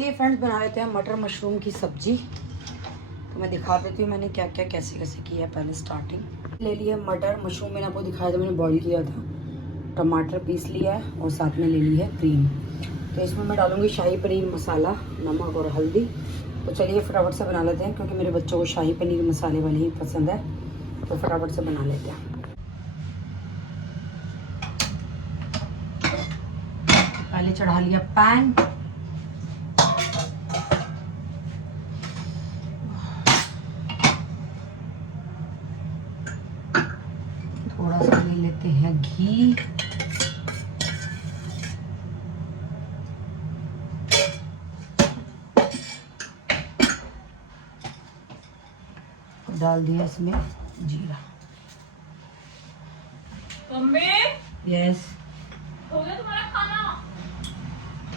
चलिए फ्रेंड्स बना लेते हैं मटर मशरूम की सब्जी। तो मैं दिखा देती हूँ मैंने क्या क्या कैसे कैसे किया है। पहले स्टार्टिंग ले लिया मटर मशरूम, मैंने आपको दिखाया था, मैंने बॉईल किया था। टमाटर पीस लिया है और साथ में ले ली है क्रीम। तो इसमें मैं डालूँगी शाही पनीर मसाला, नमक और हल्दी। तो चलिए फटाफट से बना लेते हैं क्योंकि मेरे बच्चों को शाही पनीर मसाले वाले ही पसंद है। तो फटाफट से बना लेते हैं। पहले चढ़ा लिया पैन, थोड़ा सा ले लेते हैं घी, डाल दिया इसमें जीरा। मम्मी यस, हो गया तुम्हारा खाना?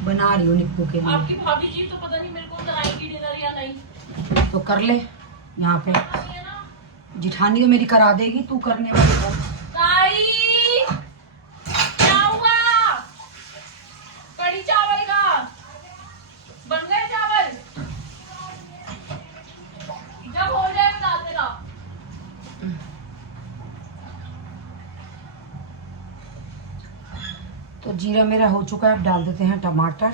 बना रही हूँ निक्कू के लिए। आपकी भाभी जी तो पता नहीं मेरे को कराएगी डिनर या नहीं। तो कर ले यहाँ पे, नहीं है ना? जिठानी तो मेरी करा देगी, तू करने वाली है। ताई क्या हुआ? कढ़ी चावल का बन गए चावल? जब हो जाए बता देना। तो जीरा मेरा हो चुका है, अब डाल देते हैं टमाटर।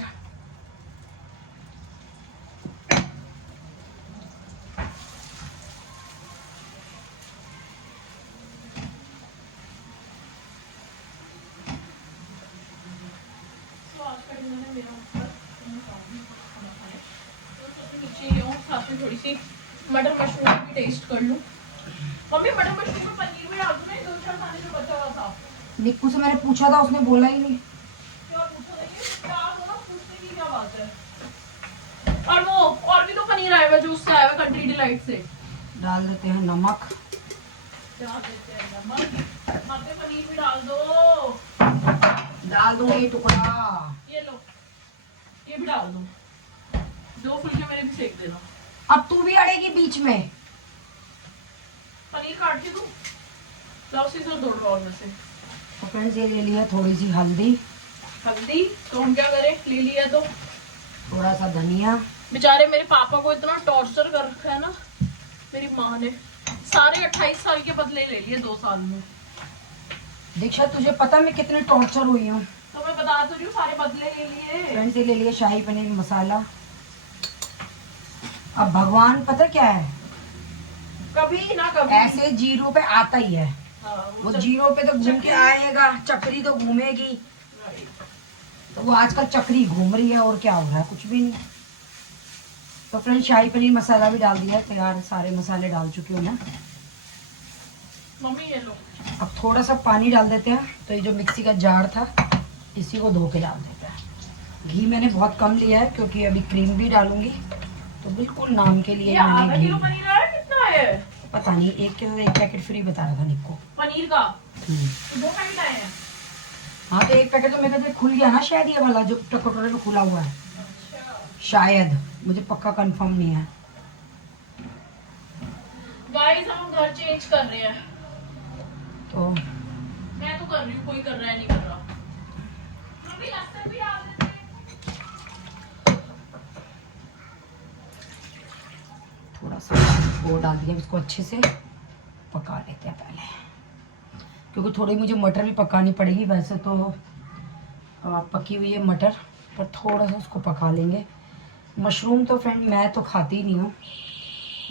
तो आज का डिनर है मेरा खाना खाए तो सबसे नीचे ही हूँ, साथ में थोड़ी सी मटर मशरूम भी टेस्ट कर लूँ। मम्मी मटर मशरूम में पनीर भी डाल दूँ ना, 2-4 खाने जो बचा हुआ था। निक्कू से मैंने पूछा था, उसने बोला ही नहीं। क्या पूछो देखिए, क्या दो ना, पूछने की क्या बात है। और वो और भी तो पनीर आया हुआ जो उससे आया हुआ कंट्री डिलाइट से। डाल देते हैं नमक, डाल देते हैं नमक, मटर पनीर भी डाल दो। डाल दूंगी टुकड़ा। ये लो, ये भी डाल दो। 2 फुलके मेरे भी सेक देना। अब तू भी अड़ेगी बीच में। पनीर काट के दूं? लाओ सीजर दो और में से। तो फ्रेंड्स ये ले लिया थोड़ी सी हल्दी, हल्दी तो हम क्या करें, ले लिया तो। थोड़ा सा धनिया। बेचारे मेरे पापा को इतना टॉर्चर कर रखा है ना मेरी माँ ने। सारे 28 साल के बदले ले लिए 2 साल में। दीक्षा तुझे पता मैं कितने टॉर्चर हुई हूँ। तो मैं बता तो रही हूँ, सारे बदले ले लिए। फ्रेंड्स ये ले लिया शाही पनीर मसाला। अब भगवान पता क्या है, कभी ना कभी ऐसे जीरो पे आता ही है। हाँ, वो जीरो पे तो घूम के आएगा, चक्री तो घूमेगी। तो वो आजकल चक्री घूम रही है और क्या हो रहा है, कुछ भी नहीं। तो फ्रेंड्स शाही पनीर मसाला भी डाल दिया है, तैयार सारे मसाले डाल चुकी हूँ मैं। मम्मी ये लो। अब थोड़ा सा पानी डाल देते हैं। तो ये जो मिक्सी का जार था इसी को धो के डाल देते हैं। घी मैंने बहुत कम लिया है क्योंकि अभी क्रीम भी डालूंगी, तो बिल्कुल नाम के लिए ये आधा मैंने किलो घी, पनीर आया, कितना है? पता नहीं, एक पैकेट फ्री बता रहा था निक्को। पनीर का 2 पैकेट आए हैं। हाँ तो एक पैकेट तो मेरे से खुल गया ना शायद, ये वाला जो कटोरे में खुला हुआ है शायद, मुझे पक्का कंफर्म नहीं है। गाइस हम घर चेंज कर रहे हैं। तो मैं तो कर रही हूँ, कोई कर रहा है नहीं कर रहा। मम्मी लहसुन भी डाल देते हैं। थोड़ा सा वो डाल दिया, इसको अच्छे से पका लेते हैं पहले, क्योंकि थोड़ी मुझे मटर भी पकानी पड़ेगी। वैसे तो पकी हुई है मटर, पर थोड़ा सा उसको पका लेंगे। मशरूम तो फ्रेंड मैं तो खाती नहीं हूँ।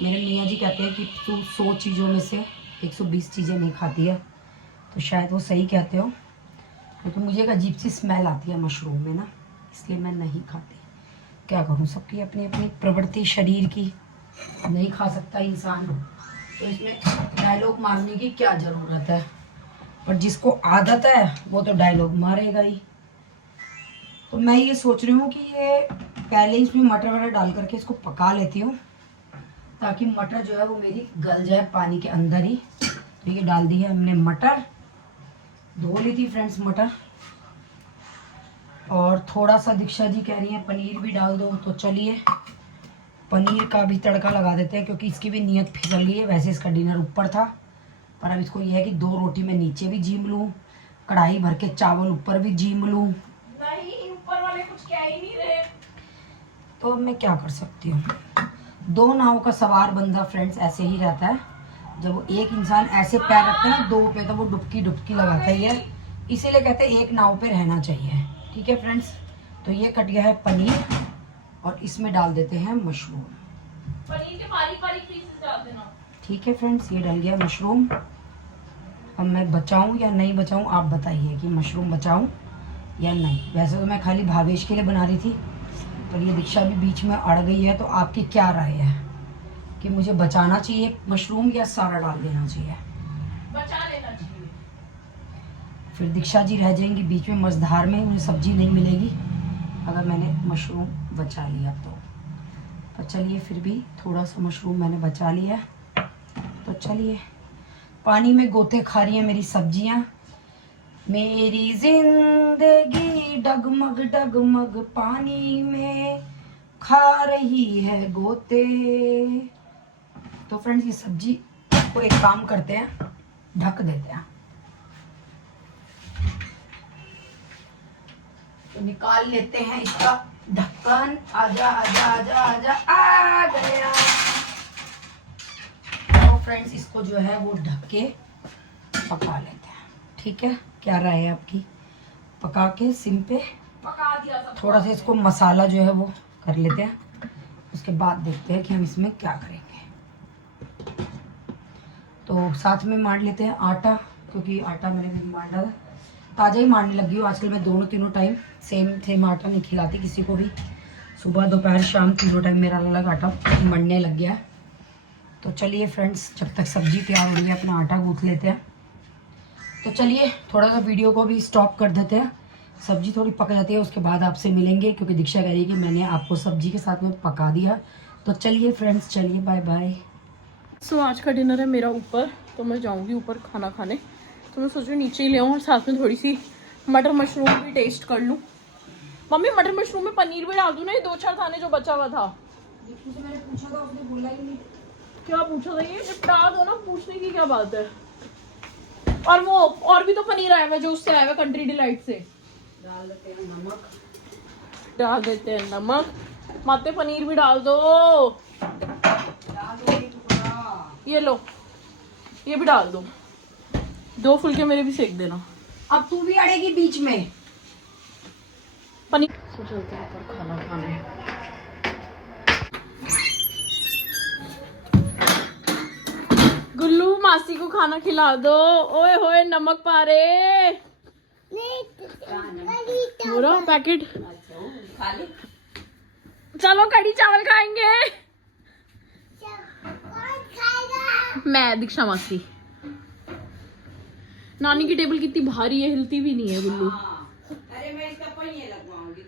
मेरे मियाँ जी कहते हैं कि तू 100 चीज़ों में से 120 चीज़ें नहीं खाती है, तो शायद वो सही कहते हो, क्योंकि मुझे एक अजीब सी स्मेल आती है मशरूम में ना, इसलिए मैं नहीं खाती। क्या करूँ, सबकी अपनी अपनी प्रवृत्ति शरीर की, नहीं खा सकता इंसान, तो इसमें डायलॉग मारने की क्या ज़रूरत है। पर जिसको आदत है वो तो डायलॉग मारेगा ही। तो मैं ये सोच रही हूँ कि ये पहले इसमें मटर वटर डाल करके इसको पका लेती हूँ, ताकि मटर जो है वो मेरी गल जाए पानी के अंदर ही। तो ये डाल दी है हमने मटर, धो ली थी फ्रेंड्स मटर। और थोड़ा सा दीक्षा जी कह रही हैं पनीर भी डाल दो, तो चलिए पनीर का भी तड़का लगा देते हैं, क्योंकि इसकी भी नीयत फिसल गई है। वैसे इसका डिनर ऊपर था, पर अब इसको यह है कि 2 रोटी मैं नीचे भी जीम लूँ, कढ़ाई भर के चावल ऊपर भी जीम लूँ। नहीं, ऊपर वाले कुछ कह ही नहीं रहे। तो अब मैं क्या कर सकती हूँ। दो नाव का सवार बंदा फ्रेंड्स ऐसे ही रहता है। जब वो एक इंसान ऐसे पैर रखता है ना दो पे, तो वो डुबकी डुबकी लगाता ही है। इसीलिए कहते हैं एक नाव पे रहना चाहिए। ठीक है फ्रेंड्स, तो ये कट गया है पनीर और इसमें डाल देते हैं मशरूम। पनीर के बारीक बारीक पीसेस डाल देना। ठीक है फ्रेंड्स, ये डल गया मशरूम। अब मैं बचाऊं या नहीं बचाऊं, आप बताइए कि मशरूम बचाऊं या नहीं। वैसे तो मैं खाली भावेश के लिए बना रही थी, पर ये दीक्षा भी बीच में अड़ गई है। तो आपकी क्या राय है कि मुझे बचाना चाहिए मशरूम या सारा डाल देना चाहिए? बचा लेना चाहिए। फिर दीक्षा जी रह जाएंगी बीच में मझधार में, उन्हें सब्जी नहीं मिलेगी अगर मैंने मशरूम बचा लिया तो। पर चलिए, फिर भी थोड़ा सा मशरूम मैंने बचा लिया। तो चलिए, पानी में गोते खा रही हैं मेरी सब्जियां। मेरी जिंदगी डगमग डगमग पानी में खा रही है गोते। तो फ्रेंड्स, ये सब्जी को एक काम करते हैं, ढक देते हैं। तो निकाल लेते हैं इसका ढक्कन। आजा आजा आजा आजा, आ गया। तो फ्रेंड्स, इसको जो है वो ढक के पका लेते हैं। ठीक है, क्या राय है आपकी? पका के सिम पे पका दिया सब। थोड़ा सा इसको मसाला जो है वो कर लेते हैं, उसके बाद देखते हैं कि हम इसमें क्या करेंगे। तो साथ में मार लेते हैं आटा, क्योंकि आटा मैंने भी मार डाला, ताज़ा ही मारने लगी हूँ आजकल मैं। दोनों तीनों टाइम सेम आटा नहीं खिलाती किसी को भी। सुबह दोपहर शाम तीनों टाइम मेरा अलग आटा मरने लग गया है। तो चलिए फ्रेंड्स, जब तक सब्जी तैयार हो रही है अपना आटा गूँथ लेते हैं। तो चलिए, थोड़ा सा वीडियो को भी स्टॉप कर देते हैं। सब्जी थोड़ी पक जाती है, उसके बाद आपसे मिलेंगे, क्योंकि दीक्षा कह रही है कि मैंने आपको सब्जी के साथ में पका दिया। तो चलिए फ्रेंड्स, चलिए बाय बाय। सो आज का डिनर है मेरा ऊपर, तो मैं जाऊंगी ऊपर खाना खाने। तो मैं सोच रही हूँ नीचे ही ले आऊँ और साथ में थोड़ी सी मटर मशरूम भी टेस्ट कर लूँ। मम्मी, मटर मशरूम में पनीर भी डाल दूँ ना, ये 2-4 खाने जो बचा हुआ था। मैंने पूछा था, उसने बोला ही नहीं। क्या पूछा था? ये निपटा दो ना, पूछने की क्या बात है। और वो और भी तो पनीर आया हुआ है जो उससे आया हुआ कंट्री डिलाइट से। डाल देते हैं नमक। डाल देते हैं नमक। माते पनीर भी डाल दो। डाल दो एक टुकड़ा। ये लो, ये भी डाल दो। 2 फुलके मेरे भी सेक देना। अब तू भी अड़ेगी बीच में। पनीर तो चलते हैं ऊपर खाना खाने। गुल्लू, मासी को खाना खिला दो। ओए होए नमक पारे। पूरा पैकेट। चलो कढ़ी चावल खाएंगे। मैं, दीक्षा मासी। नानी की टेबल कितनी भारी है, हिलती भी नहीं है गुल्लू। अरे मैं इसका पहिए लगवाऊंगी।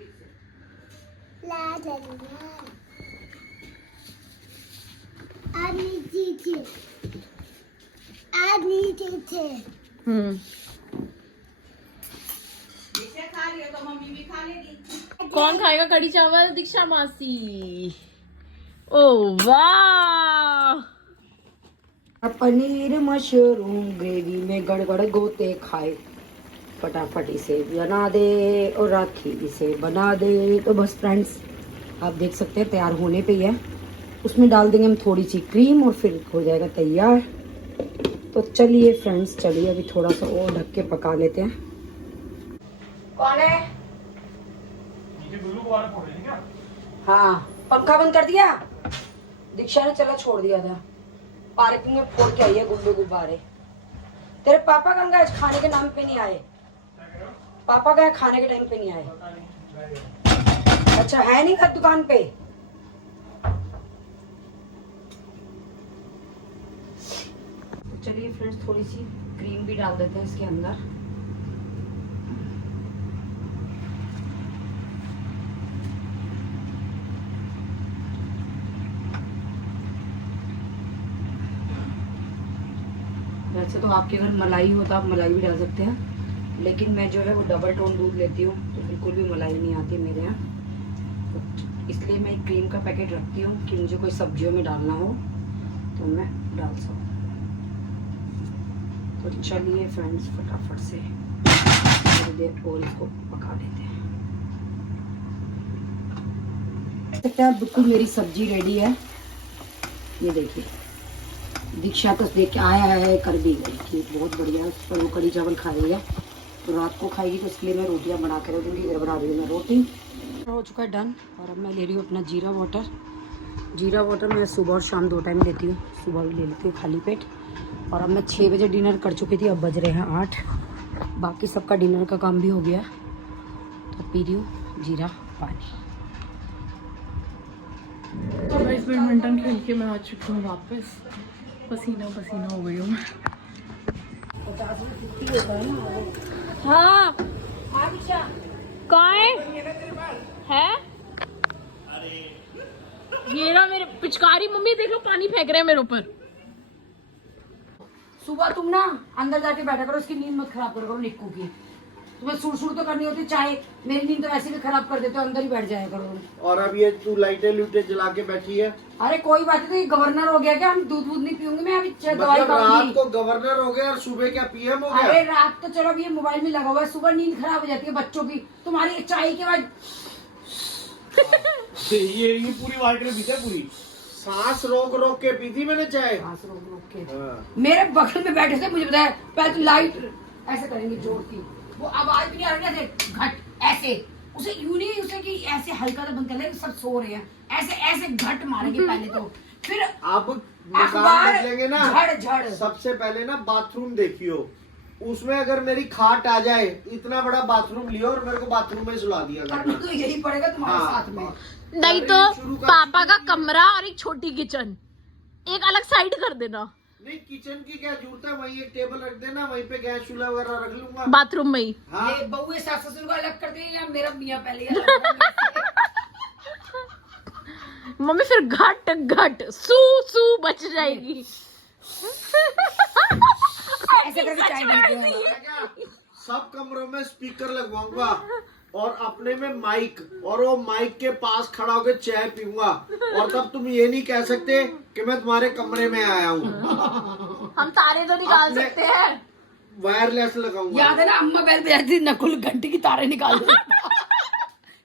खा रही हो तो मम्मी भी खा लेगी। कौन खाएगा कढ़ी चावल? दीक्षा मासी। ओ वाह, पनीर मशरूम ग्रेवी में गड़गड़ गोते खाए, फटाफट इसे बना दे और राखी इसे बना दे। तो बस फ्रेंड्स, आप देख सकते हैं तैयार होने पे ही है। उसमें डाल देंगे हम थोड़ी सी क्रीम और फिर हो जाएगा तैयार। तो चलिए फ्रेंड्स, चलिए अभी थोड़ा सा और ढक के पका लेते हैं। कौन है? हाँ, पंखा बंद कर दिया। दीक्षा ने चला छोड़ दिया था, पार्किंग में फोड़ के आई है गुल्लू गुब्बारे। तेरे पापा कहाँ गए? खाने के नाम पे नहीं आए। पापा गए खाने के टाइम पे नहीं आए। अच्छा, है नहीं घर दुकान पे? चलिए फ्रेंड्स, थोड़ी सी क्रीम भी डाल देते हैं इसके अंदर। वैसे तो आपके घर मलाई हो तो आप मलाई भी डाल सकते हैं, लेकिन मैं जो है वो डबल टोन दूध लेती हूँ, तो बिल्कुल भी मलाई नहीं आती मेरे यहाँ। तो इसलिए मैं एक क्रीम का पैकेट रखती हूँ कि मुझे कोई सब्जियों में डालना हो तो मैं डाल सकूँ। तो चलिए फ्रेंड्स, फटाफट से थोड़ी देर और इसको पका लेते हैं। सकते हैं बिल्कुल मेरी सब्जी रेडी है। ये देखिए, दीक्षा तो देख के आया है, कर भी गई कि बहुत बढ़िया है। पर वो कड़ी चावल खा रही है, तो रात को खाएगी, तो इसलिए मैं रोटियां बना के रख दूँगी। इधर बना रही हूँ मैं रोटी। हो चुका है डन। और अब मैं ले रही हूँ अपना जीरा वाटर। जीरा वाटर मैं सुबह और शाम 2 टाइम लेती हूँ। सुबह भी ले लेती हूँ खाली पेट। और अब मैं 6 बजे डिनर कर चुकी थी, अब बज रहे हैं 8। बाकी सबका डिनर का काम भी हो गया, तो पी रही हूँ जीरा पानी। तो गाइस बैडमिंटन खेल के मैं आ चुकी हूँ वापस। पसीना पसीना हो गई हूँ मैं। हाँ कहाँ है? ये ना मेरे पिचकारी। मम्मी देख लो पानी फेंक रहे हैं मेरे ऊपर। सुबह तुम ना अंदर जाके बैठा करो, इसकी नींद मत खराब करो निक्कू की। तुम्हें सुर तो करनी होती, चाहे मेरी नींद तो वैसे भी खराब कर देते हो, अंदर ही बैठ जाया करो। और अब ये तू लाइटें लूटे जला के बैठी है। अरे कोई बात नहीं, गवर्नर हो गया क्या? हम दूध नहीं पीऊंगी मैं, अभी दवाई मतलब रात खाऊंगी। को गवर्नर हो गया और सुबह क्या पीएम हो गया? अरे रात तो चलो अभी ये मोबाइल में लगा हुआ है, सुबह नींद खराब हो जाती है बच्चों की। तुम्हारी चाय के बाद ये पूरी वाइट में पीता पूरी। सांस रोक रोक के पीती मैंने चाय। सांस रोक रोक के। हाँ। मेरे बगल में बैठे थे, मुझे बताया पहले तो लाइट ऐसे करेंगे जोर की, वो आवाज भी नहीं आ रही, ऐसे घट ऐसे। उसे यूं नहीं, उसे कि ऐसे हल्का सा बंद कर ले, सब सो रहे हैं, ऐसे ऐसे घट मारेंगे पहले तो, फिर अब अखबार मकान बदलेंगे ना। झड़ झड़। सबसे पहले ना बाथरूम देखियो, उसमें अगर मेरी खाट आ जाए, इतना बड़ा बाथरूम लियो और मेरे को बाथरूम में सुला दिया करना तो यही पड़ेगा तुम्हारे हाँ। साथ में। नहीं तो पापा का कमरा और एक छोटी किचन एक अलग साइड कर देना। नहीं, किचन की क्या जरूरत है, वहीं एक टेबल रख देना, वहीं पे गैस चूल्हा वगैरह रख लूंगा बाथरूम में ही। हाँ। ये बउए सास ससुर को अलग कर देंगे या मेरा मियाँ पहले ही अलग कर मम्मी फिर घट घट सू सू बच जाएगी। ऐसे करके चाय पीते हैं। मैं क्या सब कमरों में स्पीकर लगवाऊंगा और अपने में माइक, और वो माइक के पास खड़ा होकर चाय पीऊंगा, और तब तुम ये नहीं कह सकते कि मैं तुम्हारे कमरे में आया हूँ। हम तारे तो निकाल अपने- सकते हैं। वायरलेस लगाऊंगा। याद है ना अम्मा बैल पे जाती थी, नकुल घंटे की तारे निकाल दो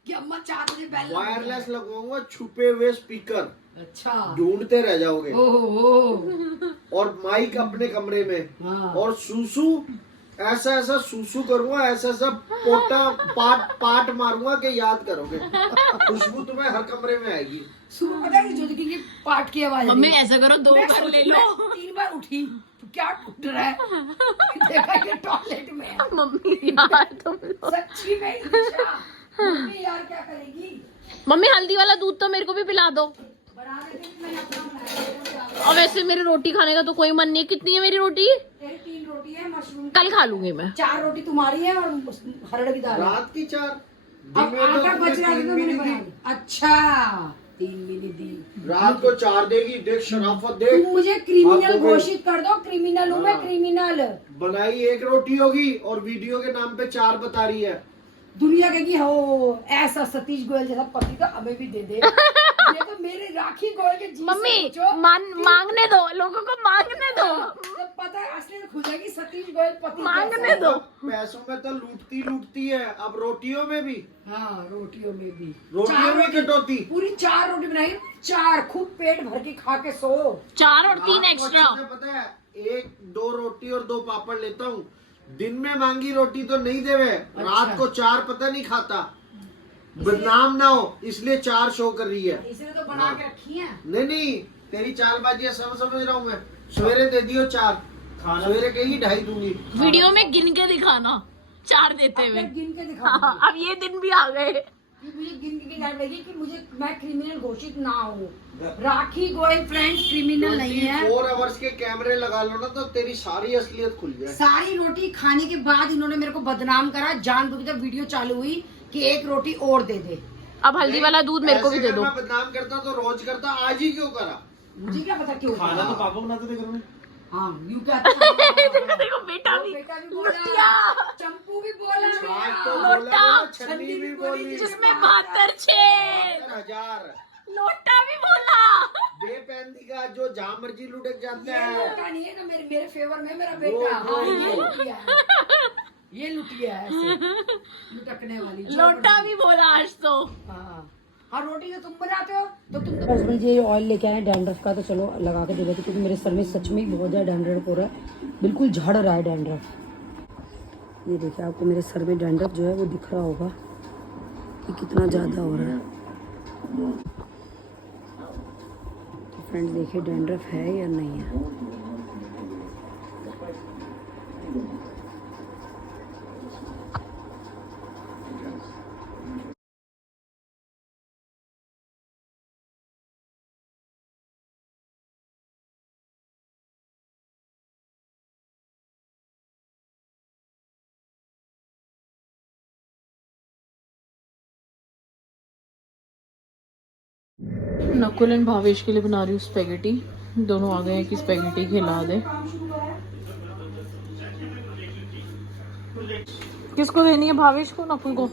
कि अम्मा 4 बजे बैल वायरलेस लगवाऊंगा, छुपे हुए स्पीकर अच्छा ढूंढते रह जाओगे। ओहो। और माइक अपने कमरे में, हाँ। और सूसू ऐसा ऐसा सूसू करूंगा, ऐसा ऐसा पोटा पाट मारूंगा कि याद करोगे। खुशबू तुम्हें हर कमरे में आएगी। सुबह पता है ज्योति की पाठ की आवाज मम्मी आई। ऐसा करो 2 मैं बार ले सोची, लो। मैं 3 बार उठी तो क्या टूट रहा है, देखा ये टॉयलेट में है। मम्मी यार तुम लोग। सच्ची में ईशा, मम्मी यार क्या करेगी? मम्मी हल्दी वाला दूध तो मेरे को भी पिला दो। बना देती हूँ, मैंने अपना बनाया। और वैसे मेरी रोटी खाने का तो कोई मन नहीं। कितनी है मेरी रोटी? तेरी 3 रोटी है, मशरूम कल खा लूंगी मैं। 4 रोटी तुम्हारी है और हरड़ की दाल है। रात की 4 अब दिन में तो 8 बज रहा है तो मैंने 3 बना दी। दी। अच्छा 3 मिली दी। रात को 4 देगी, देख शराफत देख। तुम मुझे क्रिमिनल आपको कोई- घोषित कर दो, क्रिमिनल हूँ मैं, हाँ। क्रिमिनल। बनाई 1 रोटी होगी और वीडियो के नाम पे 4 बता रही है। दुनिया कहेगी हो ऐसा सतीश गोयल जैसा पति तो हमें भी दे दे। ये तो मेरे राखी गोयल के जी से मम्मी पूछो। मांगने दो, लोगों को मांगने दो। तो पता है असली में खुलेगी सतीश गोयल पति मांगने कैसा दो। है। पैसों में तो लूटती है, अब रोटियों में भी। हाँ रोटियों में भी। रोटियों 4 में कटौती। पूरी 4 रोटी बनाई, 4 खूब पेट भर के खा के सो। 4 और 3 रात को एक्स्ट्रा। अच्छे से पता है, 1-2 रोटी और 2 पापड़ लेता हूँ। दिन में मांगी रोटी तो नहीं देवे, रात को 4 पता नहीं खाता, बदनाम ना हो इसलिए 4 शो कर रही है। इसने तो बना के रखी है। नहीं, तेरी चालबाजी है, समझ रहा हूँ मैं। सवेरे दे दियो 4, सवेरे कहीं 2.5 दूंगी। वीडियो में गिन के दिखाना 4 देते हुए। अब गिन के दिखाऊंगी अब ये दिन भी आ गए। कि मुझे गिन के दिखाई पड़ेगी कि मुझे मैं क्रिमिनल घोषित ना हूँ। राखी गोयल फ्रेंड्स क्रिमिनल नहीं है। 4 आवर्स के कैमरे लगा लो ना तो तेरी सारी असलियत खुल जाए। सारी रोटी खाने के बाद इन्होंने मेरे को बदनाम करा, जानबूझ के वीडियो चालू हुई कि 1 रोटी और दे दे। अब हल्दी वाला दूध मेरे को भी ऐसे दे दो। अगर मैं बदनाम करता तो रोज करता, आज ही क्यों करा? मुझे क्या पता क्यों खाना करा। तो पापा बनाते थे घर में। हाँ यूं क्या देखो बेटा भी बेटा भी लुटिया। बोला, चंपू भी बोला, आज तो लोटा, बोला ना, छन्नी भी बोली। जिसमें 72 छेद। 7000 लोटा भी बोला। बेपैंदी का जो जहाँ मर्जी लुटक जाता ये है। लोटा नहीं है ना, मेरे फेवर में मेरा बेटा। हाँ ये लुटिया है, ये लुटिया है ऐसे लुटकने वाली। लोटा भी बोला आज तो। हाँ हाँ रोटी तो तुम बनाते हो तो तुम तो हस्बैंड जी ऑयल लेके आए डैंड्रफ का, तो चलो लगा के दे देते क्योंकि मेरे सर में सच में ही बहुत ज़्यादा डैंड्रफ हो रहा है, बिल्कुल झड़ रहा है डैंड्रफ। ये देखिए आपको मेरे सर में डैंड्रफ जो है वो दिख रहा होगा कि कितना ज़्यादा हो रहा है। तो फ्रेंड्स देखिए डैंड्रफ है या नहीं है। नकुल एंड भावेश के लिए बना रही हूँ स्पेगेटी। दोनों आ गए हैं कि स्पेगेटी खिला दे। किसको देनी है, भावेश को नकुल को?